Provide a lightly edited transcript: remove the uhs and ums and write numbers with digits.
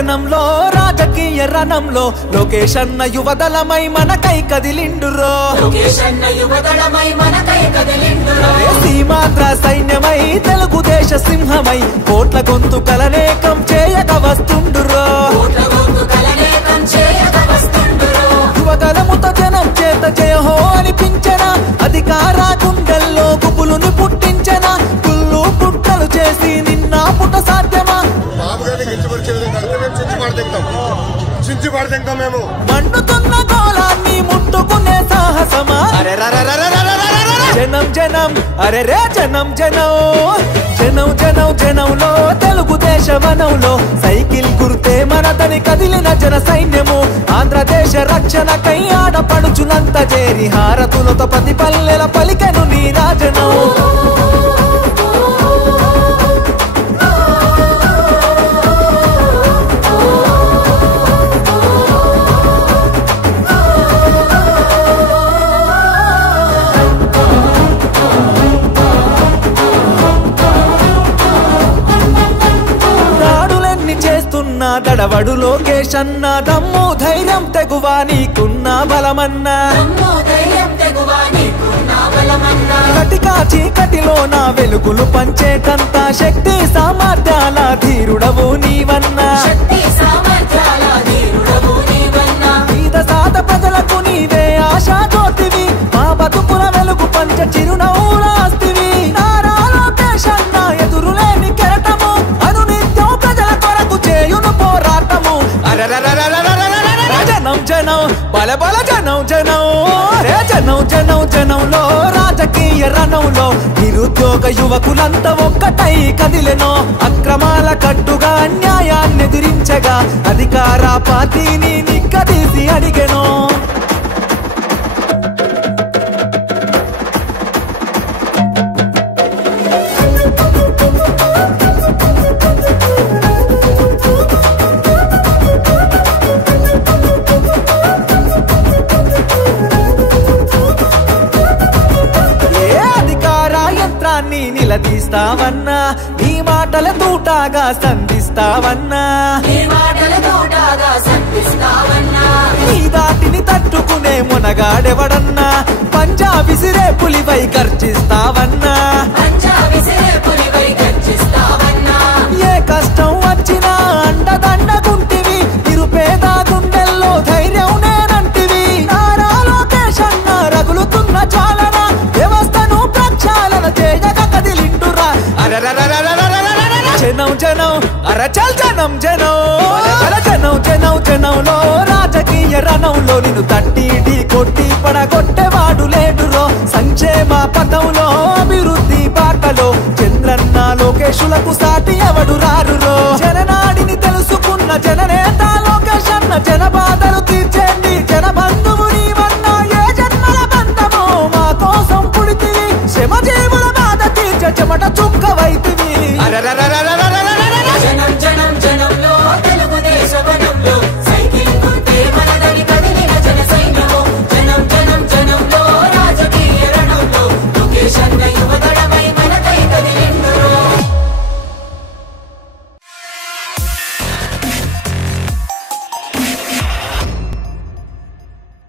జనంలో రాజకీయ రణంలో లోకేష్ అన్న యువదళమై మనకై కదిలిండురో సీమాంధ్ర సైన్యమై తెలుగుదేశ సింహమై కోట్ల గొంతుకలనేకం చేయక వస్తుండురో యువదళముతో జనం చేత జయహో అనిపించన అధికార గుండెల్లో గుబులుని పుట్టించన కుళ్ళు పుట్టలు చేసి నిన్న పుట్ట సాధ్యమా మండుతున్న గోళాన్ని ముట్టుకునే సాహసమా జనం జనం అరే రే జనం జనం జనం జనం జనంలో తెలుగుదేశ వనంలో సైకిల్ గుర్తే మనదని కదిలిన జన సైన్యము ఆంధ్రదేశ రక్షణకై ఆడపడుచునంత చేరి హారతులతో ప్రతి పల్లెల పలికెను నీ రాజనం దడవడు లోకేష్ అన్న దమ్ము ధైర్యం తెగువా నీకున్న బలమన్నా కటికా చీకటిలో నా వెలుగులు పంచేటంత శక్తి సామర్థ్యాల ధీరుడవు నీవన్నా ఈద సాత ప్రజలకు నీవే ఆశా జ్యోతివి మా బతుకుల వెలుగు పంచ చిరునవ్వులాస్తివి నారా లోకేష్ అన్న ఎదురులేని కెరటము అనునిత్యం ప్రజల కొరకు చేయును పోరాటము జనం జనం బల బల జనం జనం జనం జనం జనంలో రాజకీయ రణంలో నిరుద్యోగ యువకులంతా ఒక్కటై కదిలెనో అక్రమాల కట్టుగా అన్యాయాన్ని ఎదిరించగా అధికార పార్టీని నిక్కదీసి అడిగెనో నిలదీస్తావన్నా నీ మాటల తూటాగా సంధిస్తావన్నా నీ దాటిని తట్టుకునే మునగాడెవడన్నా పంజా విసిరే పులిపై గర్జిస్తావన్నా ఏ కష్టం వచ్చినా అండదండగుంటివి నిరుపేద గుండెల్లో ధైర్యం నేనంటివి నారా లోకేష్ అన్న రగులుతున్న చాలన వ్యవస్థను ప్రక్షాళన చేయగా కదిలిండురా జనం జనం అరచల్ జనం జనం జనం జనం జనంలో రాజకీయ రణంలో నిన్ను తట్టి ఢీ కొట్టి పడగొట్టేవాడు లేడురో సంక్షేమ పథంలో అభివృద్ధి బాటలో చంద్రన్న లోకేశులకు సాటి ఎవడు రారురో జననాడిని తెలుసుకున్న జన